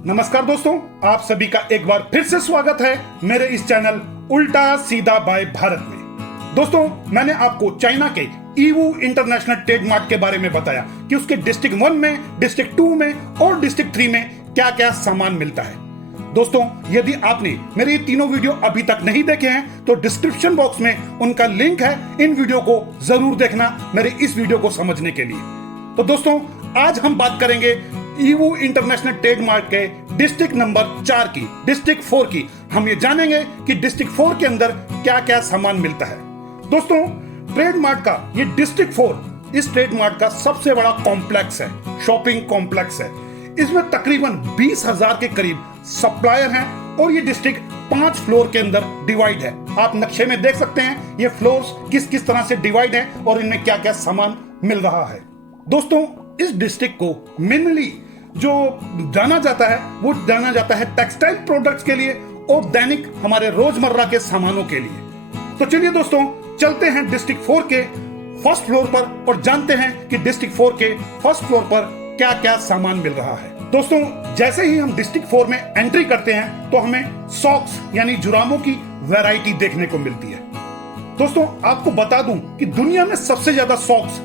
नमस्कार दोस्तों, आप सभी का एक बार फिर से स्वागत है मेरे इस चैनल उल्टा सीधा बाय भारत में। दोस्तों, मैंने आपको चाइना के ईवू इंटरनेशनल ट्रेड मार्ट के बारे में बताया कि उसके डिस्ट्रिक्ट 1 में, डिस्ट्रिक्ट 2 में और डिस्ट्रिक्ट 3 में क्या क्या सामान मिलता है। दोस्तों, यदि आपने मेरे ये तीनों वीडियो अभी तक नहीं देखे हैं तो डिस्क्रिप्शन बॉक्स में उनका लिंक है। इन वीडियो को जरूर देखना मेरे इस वीडियो को समझने के लिए। तो दोस्तों, आज हम बात करेंगे ईवू इंटरनेशनल ट्रेड मार्ट के डिस्ट्रिक्ट नंबर 4 की, डिस्ट्रिक्ट 4 की। हम ये जानेंगे कि डिस्ट्रिक्ट 4 के अंदर क्या क्या सामान मिलता है। दोस्तों, ट्रेड मार्ट का ये डिस्ट्रिक्ट 4 इस ट्रेड मार्ट का सबसे बड़ा कॉम्प्लेक्स है, शॉपिंग कॉम्प्लेक्स है। इसमें तकरीबन 20,000 के करीब सप्लायर हैं और ये डिस्ट्रिक्ट 5 फ्लोर के अंदर डिवाइड है। आप नक्शे में देख सकते हैं ये फ्लोर्स किस किस तरह से डिवाइड है और इनमें क्या क्या सामान मिल रहा है। दोस्तों, इस डिस्ट्रिक्ट को मेनली जो जाना जाता है टेक्सटाइल प्रोडक्ट्स के लिए और दैनिक हमारे रोजमर्रा के सामानों के लिए। तो चलिए दोस्तों, चलते हैं डिस्ट्रिक्ट 4 के फर्स्ट फ्लोर पर और जानते हैं कि डिस्ट्रिक्ट 4 के फर्स्ट फ्लोर पर क्या क्या सामान मिल रहा है। दोस्तों, जैसे ही हम डिस्ट्रिक्ट 4 में एंट्री करते हैं तो हमें सॉक्स यानी जुराबों की वैरायटी देखने को मिलती है। दोस्तों, आपको बता दूं कि दुनिया में सबसे ज्यादा सॉक्स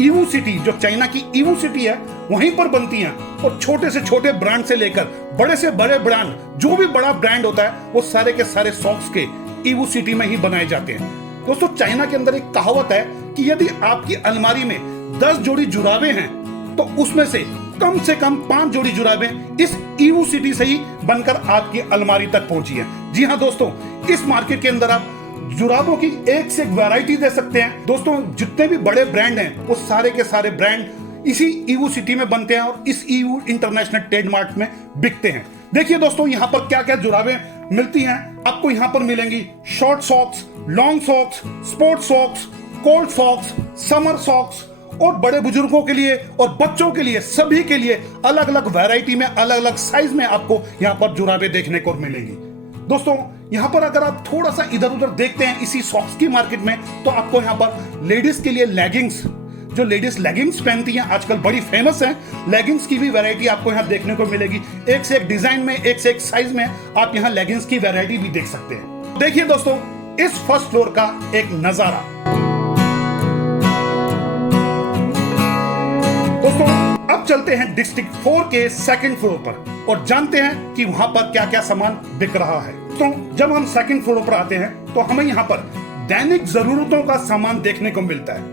ईवू सिटी, जो चाइना की ईवू सिटी है, वहीं पर बनती हैं। और छोटे से छोटे ब्रांड से लेकर बड़े से बड़े ब्रांड, जो भी बड़ा ब्रांड होता है वो सारे के सारे सॉक्स के ईवू सिटी में ही बनाए जाते हैं। दोस्तों, चाइना के अंदर एक कहावत है कि यदि आपकी अलमारी में 10 जोड़ी जुराबे हैं तो उसमें से कम 5 जोड़ी जुराबें इस ईवू सिटी से ही बनकर आपकी अलमारी तक पहुंची है। जी हाँ दोस्तों, इस मार्केट के अंदर आप जुराबों की एक से एक वैरायटी दे सकते हैं। दोस्तों, जितने भी बड़े ब्रांड हैं वो सारे के सारे ब्रांड इसी ईवू सिटी में बनते हैं और इस ईवू इंटरनेशनल ट्रेड मार्ट में बिकते हैं। देखिए दोस्तों, यहाँ पर क्या क्या जुराबें मिलती हैं। आपको यहाँ पर मिलेंगी short socks, long socks, sports socks, cold socks, summer socks और बड़े बुजुर्गों के लिए और बच्चों के लिए, सभी के लिए अलग अलग वैरायटी में, अलग अलग साइज में आपको यहाँ पर जुराबें देखने को मिलेंगी। दोस्तों, यहाँ पर अगर आप थोड़ा सा इधर उधर देखते हैं इसी सॉक्स की मार्केट में तो आपको यहाँ पर लेडीज के लिए लेगिंग्स, जो लेडीज लेगिंग्स पहनती हैं आजकल बड़ी फेमस हैं, लेगिंग्स की भी वैरायटी आपको यहाँ देखने को मिलेगी। एक से एक डिजाइन में, एक से एक साइज में आप यहाँ लेगिंग्स की वैरायटी भी देख सकते हैं। देखिए दोस्तों, इस फर्स्ट फ्लोर का एक नजारा। दोस्तों, अब चलते हैं डिस्ट्रिक्ट 4 के सेकंड फ्लोर पर और जानते हैं कि वहां पर क्या क्या सामान बिक रहा है। तो जब हम सेकंड फ्लोर पर आते हैं तो हमें यहाँ पर दैनिक जरूरतों का सामान देखने को मिलता है।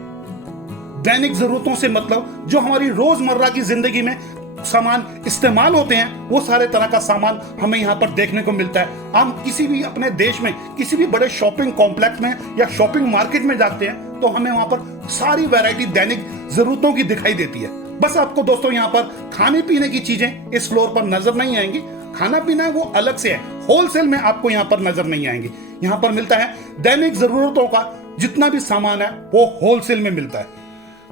दैनिक जरूरतों से मतलब जो हमारी रोजमर्रा की जिंदगी में सामान इस्तेमाल होते हैं, वो सारे तरह का सामान हमें यहाँ पर देखने को मिलता है। हम किसी भी अपने देश में किसी भी बड़े शॉपिंग कॉम्प्लेक्स में या शॉपिंग मार्केट में जाते हैं तो हमें वहां पर सारी वैरायटी दैनिक जरूरतों की दिखाई देती है। बस आपको दोस्तों यहाँ पर खाने पीने की चीजें इस फ्लोर पर नजर नहीं आएंगी। खाना पीना वो अलग से है, होलसेल में आपको यहाँ पर नजर नहीं आएंगी। यहाँ पर मिलता है दैनिक जरूरतों का जितना भी सामान है वो होलसेल में मिलता है।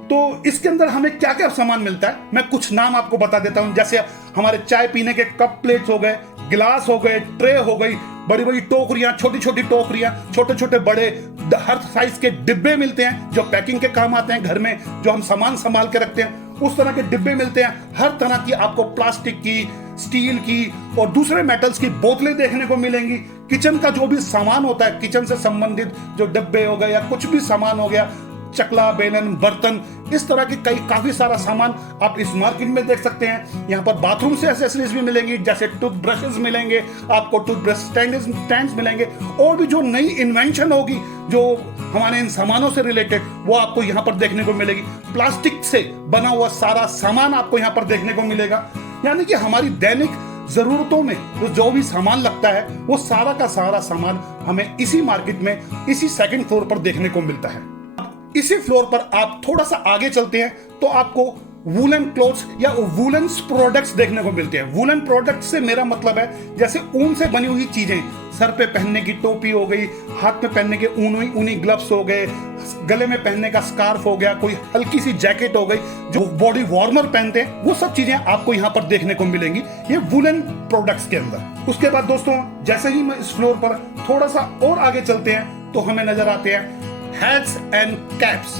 तो इसके अंदर हमें क्या क्या सामान मिलता है, मैं कुछ नाम आपको बता देता हूं। जैसे हमारे चाय पीने के कप प्लेट्स हो गए, गिलास हो गए, ट्रे हो गई, बड़ी बड़ी टोकरियां, छोटी छोटी टोकरियां, छोटे छोटे बड़े हर साइज के डिब्बे मिलते हैं जो पैकिंग के काम आते हैं। घर में जो हम सामान संभाल के रखते हैं उस तरह के डिब्बे मिलते हैं। हर तरह की आपको प्लास्टिक की, स्टील की और दूसरे मेटल्स की बोतलें देखने को मिलेंगी। किचन का जो भी सामान होता है, किचन से संबंधित जो डब्बे हो गए या कुछ भी सामान हो गया, चकला, बेलन, बर्तन, इस तरह की काफी सारा सामान आप इस मार्केट में देख सकते हैं। यहाँ पर बाथरूम से एक्सेसरीज भी मिलेंगी, जैसे टूथब्रशेस मिलेंगे, आपको टूथब्रश स्टैंड्स मिलेंगे और भी जो नई इन्वेंशन होगी जो हमारे इन सामानों से रिलेटेड, वो आपको यहाँ पर देखने को मिलेगी। प्लास्टिक से बना हुआ सारा सामान आपको यहाँ पर देखने को मिलेगा। यानी कि हमारी दैनिक जरूरतों में जो भी सामान लगता है वो सारा का सारा सामान हमें इसी मार्केट में, इसी सेकंड फ्लोर पर देखने को मिलता है। इसी फ्लोर पर आप थोड़ा सा आगे चलते हैं तो आपको वूलन क्लोथ्स या वूलन प्रोडक्ट्स देखने को मिलते हैं। वूलन प्रोडक्ट से मेरा मतलब है जैसे ऊन से बनी हुई चीजें, सर पे पहनने की टोपी हो गई, हाथ में पहनने के ऊनी ग्लव्स हो गए, गले में पहनने का स्कार्फ हो गया, कोई हल्की सी जैकेट हो गई, जो बॉडी वार्मर पहनते हैं, वो सब चीजें आपको यहाँ पर देखने को मिलेंगी ये वूलन प्रोडक्ट्स के अंदर। उसके बाद दोस्तों, जैसे ही मैं इस फ्लोर पर थोड़ा सा और आगे चलते हैं तो हमें नजर आते हैं हैट्स एंड कैप्स,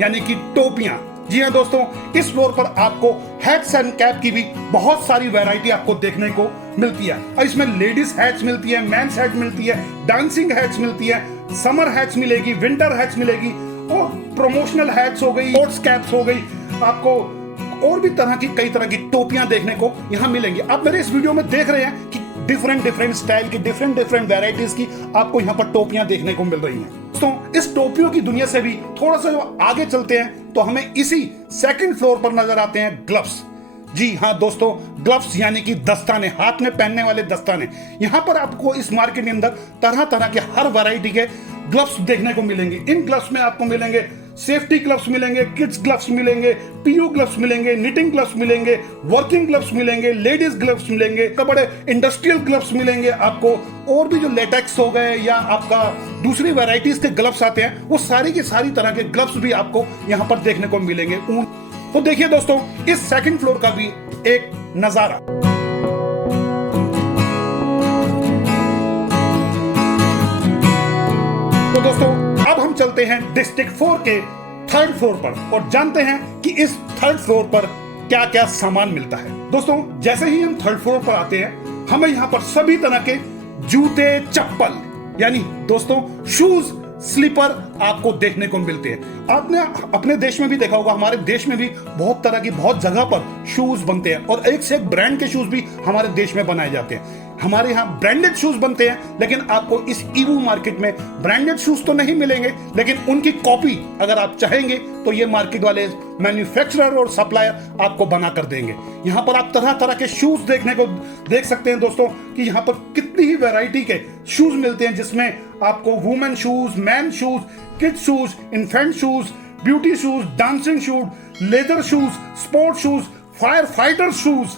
यानी कि टोपियां। जी हाँ दोस्तों, इस फ्लोर पर आपको हैट्स एंड कैप की भी बहुत सारी वैरायटी आपको देखने को मिलती है। और इसमें लेडीज हैट्स मिलती है, मेंस हैट मिलती है, डांसिंग हैट्स मिलती है, समर हैट्स मिलेगी, विंटर हैट्स मिलेगी, और प्रमोशनल हैट्स हो गई, स्पोर्ट्स कैप्स हो गई, आपको और भी कई तरह की टोपियां देखने को यहाँ मिलेंगी। आप मेरे इस वीडियो में देख रहे हैं कि डिफरेंट स्टाइल की डिफरेंट वैरायटीज की आपको यहाँ पर टोपियां देखने को मिल रही हैं। दोस्तों, इस टोपियों की दुनिया से भी थोड़ा सा जो आगे चलते हैं तो हमें इसी सेकंड फ्लोर पर नजर आते हैं ग्लव्स। जी हाँ दोस्तों, ग्लव्स यानी कि दस्ताने, हाथ में पहनने वाले दस्ताने। यहाँ पर आपको इस मार्केट के अंदर तरह तरह के हर वैरायटी के ग्लव्स देखने को मिलेंगे। इन ग्लव्स में आपको मिलेंगे सेफ्टी ग्लव्स मिलेंगे, किड्स ग्लव्स मिलेंगे, पीयू ग्लव्स मिलेंगे, निटिंग ग्लव्स मिलेंगे, वर्किंग ग्लव्स मिलेंगे, लेडीज ग्लव्स मिलेंगे, बड़े इंडस्ट्रियल ग्लव्स मिलेंगे आपको, और भी जो लेटेक्स हो गए या आपका दूसरी वैरायटीज के ग्लव्स आते हैं, वो सारी की सारी तरह के ग्लव्स भी आपको यहाँ पर देखने को मिलेंगे। तो देखिए दोस्तों, इस सेकंड फ्लोर का भी एक नजारा। तो दोस्तों, अब हम चलते हैं डिस्ट्रिक्ट 4 के थर्ड फ्लोर पर और जानते हैं कि इस थर्ड फ्लोर पर क्या क्या सामान मिलता है। दोस्तों, जैसे ही हम थर्ड फ्लोर पर आते हैं, हमें यहाँ पर सभी तरह के जूते, चप्पल यानी दोस्तों शूज, स्लीपर आपको देखने को मिलते हैं। आपने अपने देश में भी देखा होगा, हमारे देश में भी बहुत तरह की बहुत जगह पर शूज बनते हैं और एक से एक ब्रांड के शूज भी हमारे देश में बनाए जाते हैं। हमारे यहाँ ब्रांडेड शूज बनते हैं, लेकिन आपको इस ईवू मार्केट में ब्रांडेड शूज तो नहीं मिलेंगे, लेकिन उनकी कॉपी अगर आप चाहेंगे तो ये मार्केट वाले मैन्युफैक्चरर और सप्लायर आपको बना कर देंगे। यहाँ पर आप तरह तरह के शूज देखने को देख सकते हैं दोस्तों कि यहाँ पर कितनी ही वैरायटी के शूज मिलते हैं, जिसमें आपको women shoes, man shoes, kids shoes, infant shoes, beauty shoes, dancing shoes, leather shoes, sports shoes, firefighter shoes,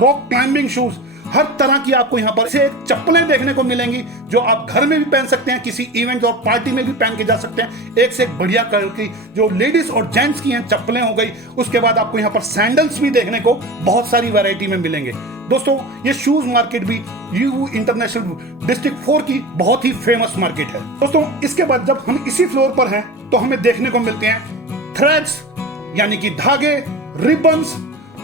rock climbing shoes, हर तरह की आपको यहाँ पर से चप्पलें देखने को मिलेंगी जो आप घर में भी पहन सकते हैं, किसी इवेंट और पार्टी में भी पहन के जा सकते हैं। एक से एक बढ़िया कलर की जो लेडीज और जेंट्स की हैं चप्पलें हो गई। उसके बाद आपको यहाँ पर सैंडल्स भी देखने को बहुत सारी वैरायटी में मिलेंगे। दोस्तों, ये शूज मार्केट भी ईवू इंटरनेशनल डिस्ट्रिक्ट 4 की बहुत ही फेमस मार्केट है। दोस्तों, इसके बाद जब हम इसी फ्लोर पर हैं तो हमें देखने को मिलते हैं थ्रेड्स यानी कि धागे, रिबन्स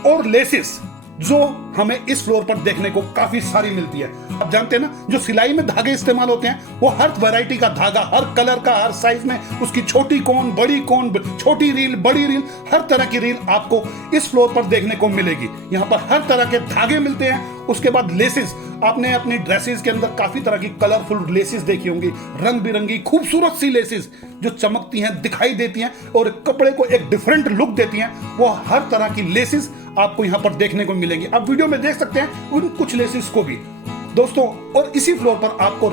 और लेसेस, जो हमें इस फ्लोर पर देखने को काफी सारी मिलती है। आप जानते हैं ना, जो सिलाई में धागे इस्तेमाल होते हैं वो हर वैरायटी का धागा, हर कलर का, हर साइज में, उसकी छोटी कोन, बड़ी कोन, छोटी रील, बड़ी रील, हर तरह की रील आपको इस फ्लोर पर देखने को मिलेगी। यहाँ पर हर तरह के धागे मिलते हैं। उसके बाद लेसेस, आपने अपनी ड्रेसेस के अंदर काफी तरह की कलरफुल लेसेस देखी होंगी, रंग बिरंगी खूबसूरत सी लेसेस जो चमकती हैं, दिखाई देती हैं और कपड़े को एक डिफरेंट लुक देती हैं। वो हर तरह की लेसेस आपको यहाँ पर देखने को मिलेंगी। आप वीडियो में देख सकते हैं उन कुछ लेसेस को भी दोस्तों। और इसी फ्लोर पर आपको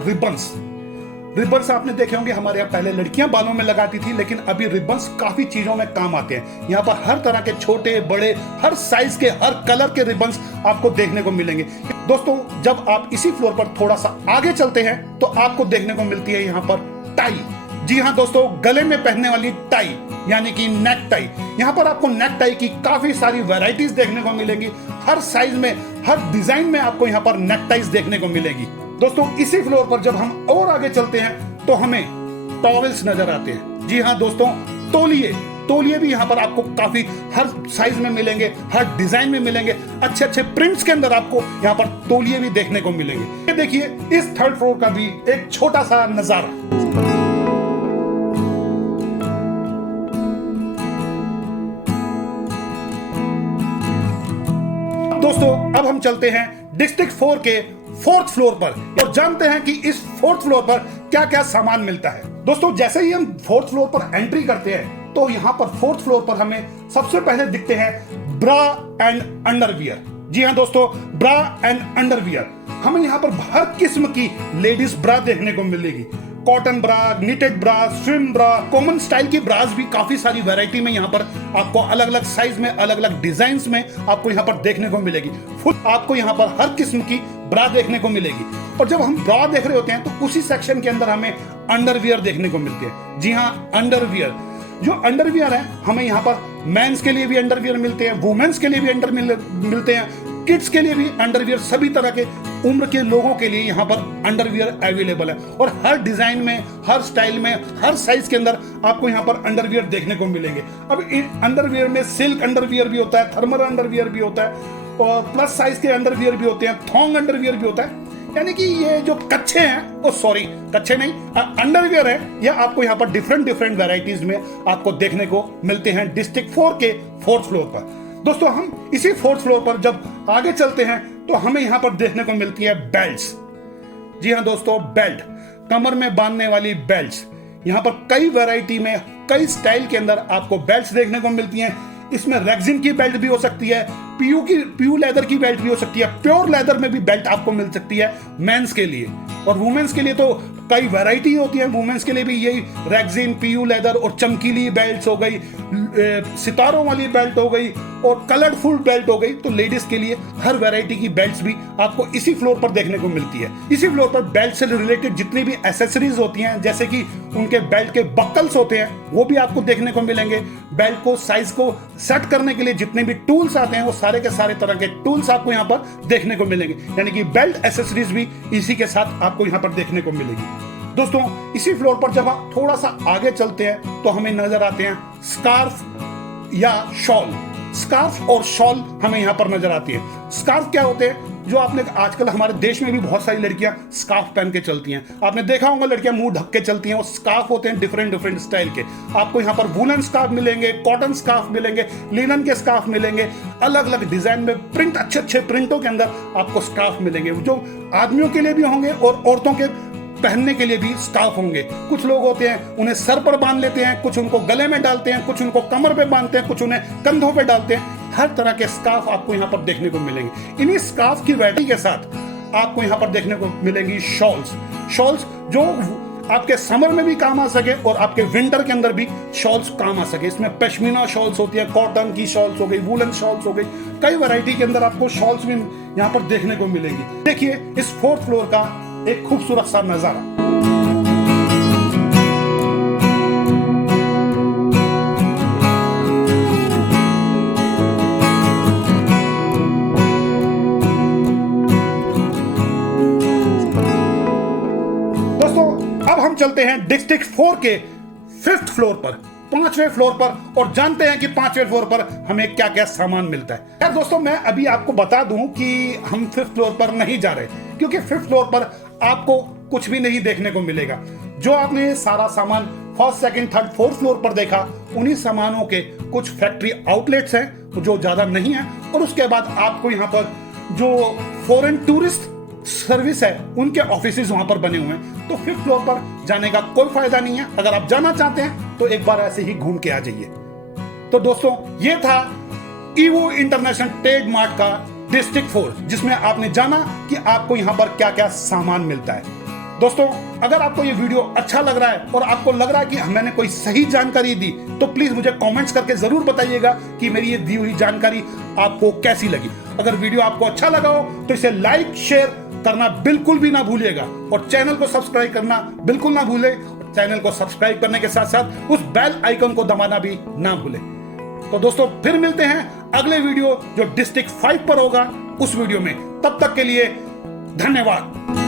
रिबन्स आपने देखे होंगे, हमारे यहाँ पहले लड़कियां बालों में लगाती थी, लेकिन अभी रिबन्स काफी चीजों में काम आते हैं। यहाँ पर हर तरह के छोटे बड़े, हर साइज के, हर कलर के रिबन्स आपको देखने को मिलेंगे। दोस्तों, जब आप इसी फ्लोर पर थोड़ा सा आगे चलते हैं तो आपको देखने को मिलती है यहाँ पर टाई। जी हाँ दोस्तों, गले में पहनने वाली टाई यानी कि नेक टाई। यहाँ पर आपको नेक टाई की काफी सारी वैरायटीज देखने को मिलेंगी। हर साइज में, हर डिजाइन में आपको यहाँ पर नेक टाइज देखने को मिलेगी। दोस्तों, इसी फ्लोर पर जब हम और आगे चलते हैं तो हमें टॉवेल्स नजर आते हैं। जी हाँ दोस्तों, तौलिए भी यहाँ पर आपको काफी हर साइज में मिलेंगे, हर डिजाइन में मिलेंगे। अच्छे अच्छे प्रिंट्स के अंदर आपको यहाँ पर तौलिए भी देखने को मिलेंगे। ये देखिए, इस थर्ड फ्लोर का भी एक छोटा सा नजारा। दोस्तों, अब हम चलते हैं डिस्ट्रिक्ट 4 के फोर्थ फ्लोर पर और जानते हैं कि इस फोर्थ फ्लोर पर क्या क्या सामान मिलता है। दोस्तों, जैसे ही हम फोर्थ फ्लोर पर एंट्री करते हैं तो यहाँ पर फोर्थ फ्लोर पर हमें सबसे पहले दिखते हैं ब्रा एंड अंडरवियर। जी हाँ दोस्तों, ब्रा एंड अंडरवियर। हमें यहाँ पर हर किस्म की लेडीज ब्रा देखने को मिलेगी। कॉटन ब्रा, निटेड ब्रा, स्विम ब्रा, कॉमन स्टाइल की ब्रास भी काफी सारी वैरायटी में यहाँ पर आपको अलग अलग साइज में, अलग अलग डिजाइन में आपको यहाँ पर देखने को मिलेगी। खुद आपको यहाँ पर हर किस्म की ब्रा देखने को मिलेगी। और जब हम ब्रा देख रहे होते हैं तो उसी सेक्शन के अंदर हमें अंडरवियर देखने को मिलते हैं। जी हाँ, अंडरवियर। जो अंडरवियर है, हमें यहाँ पर मेंस के लिए भी अंडरवियर मिलते हैं, वुमेन्स के लिए भी अंडर मिलते हैं, किड्स के लिए भी अंडरवियर, सभी तरह के उम्र के लोगों के लिए यहाँ पर अंडरवियर अवेलेबल है और हर डिजाइन में, हर स्टाइल में, हर साइज के अंदर आपको यहाँ पर अंडरवियर देखने को मिलेंगे। अब अंडरवियर में सिल्क अंडरवियर भी होता है, थर्मल अंडरवियर भी होता है और प्लस साइज के अंडरवियर भी होते हैं, थोंग अंडरवियर भी होता है। यानी कि ये जो कच्छे हैं, कच्छे नहीं, अंडरवियर है, यह आपको यहाँ पर डिफरेंट वैरायटीज में आपको देखने को मिलते हैं डिस्ट्रिक्ट 4 के 4th फ्लोर पर। दोस्तों हम इसी 4th फ्लोर पर जब आगे चलते हैं तो हमें यहाँ पर देखने को मिलती है बेल्ट्स। जी हाँ दोस्तों, बेल्ट, कमर में बांधने वाली बेल्ट्स। यहाँ पर कई वैरायटी में, कई स्टाइल के अंदर आपको बेल्ट्स देखने को मिलती हैं। इसमें रेक्सिन की बेल्ट भी हो सकती है, पीयू लेदर की बेल्ट भी हो सकती है, प्योर लेदर में भी बेल्ट आपको मिल सकती है मेंस के लिए। और वुमेन्स के लिए तो कई वैरायटी होती है। वुमेन्स के लिए भी यही रेक्सिन, पीयू लेदर और चमकीली बेल्ट्स हो गई, सितारों वाली बेल्ट हो गई और कलरफुल बेल्ट हो गई। तो लेडीज के लिए हर वैरायटी की बेल्ट्स भी आपको इसी फ्लोर पर देखने को मिलती है। इसी फ्लोर पर बेल्ट से रिलेटेड जितनी भी एसेसरीज होती हैं, जैसे कि उनके बेल्ट के बकल्स होते हैं, वो भी आपको देखने को मिलेंगे। बेल्ट को, साइज को सेट करने के लिए जितने भी टूल्स आते हैं, वो सारे के सारे तरह के टूल्स आपको यहाँ पर देखने को मिलेंगे। यानी कि बेल्ट एसेसरीज भी इसी के साथ आपको यहाँ पर देखने को मिलेगी। दोस्तों इसी फ्लोर पर जब आप थोड़ा सा आगे चलते हैं तो हमें नजर आते हैं स्कार्फ या शॉल। स्कार्फ और शॉल हमें यहाँ पर नजर आती है। स्कार्फ क्या होते हैं? जो आपने आजकल हमारे देश में भी बहुत सारी लड़कियां स्कार्फ पहन के चलती हैं। आपने देखा होगा लड़कियां मुंह ढक के चलती हैं। वो स्कार्फ होते हैं डिफरेंट स्टाइल के। आपको यहाँ पर वुलन स्कार्फ मिलेंगे, कॉटन स्कार्फ मिलेंगे, लिनन के स्कार्फ मिलेंगे, अलग अलग डिजाइन में प्रिंट, अच्छे प्रिंटों के अंदर आपको स्कार्फ मिलेंगे, जो आदमियों के लिए भी होंगे और औरतों के पहनने के लिए भी स्कार्फ होंगे। कुछ लोग होते हैं उन्हें सर पर बांध लेते हैं, कुछ उनको गले में डालते हैं, कुछ उनको कमर पे बांधते हैं, कुछ उन्हें कंधों पे डालते हैं। हर तरह के स्कार्फ आपको यहाँ पर देखने को मिलेंगे। इन्हीं स्कार्फ की वैरायटी के साथ आपको यहाँ पर देखने को मिलेंगी शॉल्स जो आपके समर में भी काम आ सके और आपके विंटर के अंदर भी शॉल्स काम आ सके। इसमें पश्मीना शॉल्स होती है, कॉटन की शॉल्स हो गई, वुलन शॉल्स हो गई, कई वैरायटी के अंदर आपको शॉल्स भी यहाँ पर देखने को मिलेगी। देखिए इस 4th फ्लोर का एक खूबसूरत सा नजारा। दोस्तों अब हम चलते हैं डिस्ट्रिक्ट 4 के 5th फ्लोर पर, 5वें फ्लोर पर, और जानते हैं कि 5वें फ्लोर पर हमें क्या क्या सामान मिलता है। यार दोस्तों मैं अभी आपको बता दूं कि हम 5th फ्लोर पर नहीं जा रहे, क्योंकि 5th फ्लोर पर आपको कुछ भी नहीं देखने को मिलेगा। जो आपने सारा सामान 1st, 2nd, 3rd, 4th floor पर देखा, उन्हीं सामानों के कुछ फैक्ट्री आउटलेट्स हैं जो ज्यादा नहीं है, और उसके बाद आपको यहाँ पर जो फॉरेन टूरिस्ट सर्विस है उनके ऑफिसेज वहां पर बने हुए हैं। तो 5th फ्लोर पर जाने का कोई फायदा नहीं है। अगर आप जाना चाहते हैं तो एक बार ऐसे ही घूम के आ जाइए। तो दोस्तों ये था ईवो इंटरनेशनल ट्रेड मार्ट का डिस्ट्रिक्ट 4, जिसमें आपने जाना कि आपको यहाँ पर क्या क्या सामान मिलता है। दोस्तों अगर आपको ये वीडियो अच्छा लग रहा है और आपको लग रहा है कि मैंने कोई सही जानकारी दी, तो प्लीज मुझे कमेंट्स करके जरूर बताइएगा कि मेरी ये दी हुई जानकारी आपको कैसी लगी। अगर वीडियो आपको अच्छा लगा हो तो इसे लाइक शेयर करना बिल्कुल भी ना भूलिएगा और चैनल को सब्सक्राइब करना बिल्कुल ना भूले। चैनल को सब्सक्राइब करने के साथ साथ उस बेल आइकन को दबाना भी ना भूले। तो दोस्तों फिर मिलते हैं अगले वीडियो जो डिस्ट्रिक्ट 5 पर होगा उस वीडियो में। तब तक के लिए धन्यवाद।